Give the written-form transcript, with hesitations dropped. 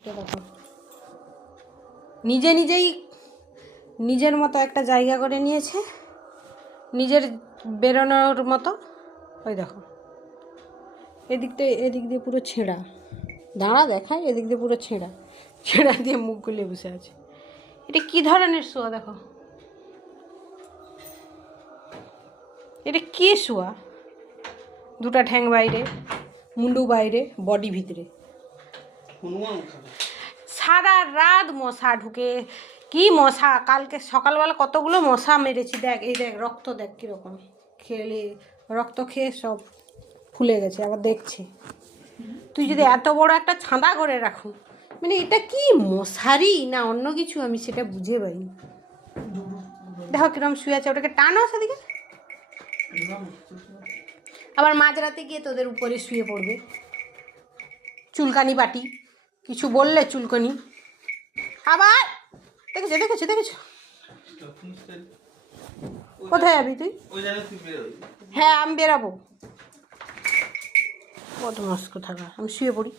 এটা দেখো, নিজে নিজেই নিজের মতো একটা জায়গা করে নিয়েছে, নিজের বেরোনোর মতো। ওই দেখো এদিক দিয়ে পুরো ছেঁড়া, দাঁড়া দেখায়, এদিক দিয়ে পুরো ছেঁড়া ছেঁড়া দিয়ে মুখ গুলিয়ে বসে আছে। এটা কি ধরনের শোয়া দেখো, এটা কি শোয়া? দুটা ঠ্যাং বাইরে, মুন্ডু বাইরে, বডি ভিতরে। সারা রাত মশা ঢুকে, কি মশা! কালকে সকালবেলা কতগুলো মশা মেরেছি। দেখ এই দেখ, রক্ত দেখ কীরকম, খেলে রক্ত খেয়ে সব ফুলে গেছে। আবার দেখছি তুই যদি এত বড় একটা ছাঁদা করে রাখো, মানে এটা কি মশারি না অন্য কিছু, আমি সেটা বুঝে পাইনি। দেখো কিরকম শুয়ে আছে, ওটাকে টানো সেদিকে। আবার মাঝরাতে গিয়ে তোদের উপরে শুয়ে পড়বে, চুলকানি বাটি, কিছু বললে চুলকানি। আবার দেখেছো দেখেছো দেখেছো, কোথায় যাবি তুই? হ্যাঁ আমি বেরাবো, বদমাস কোথাকার। আমি শুয়ে পড়ি।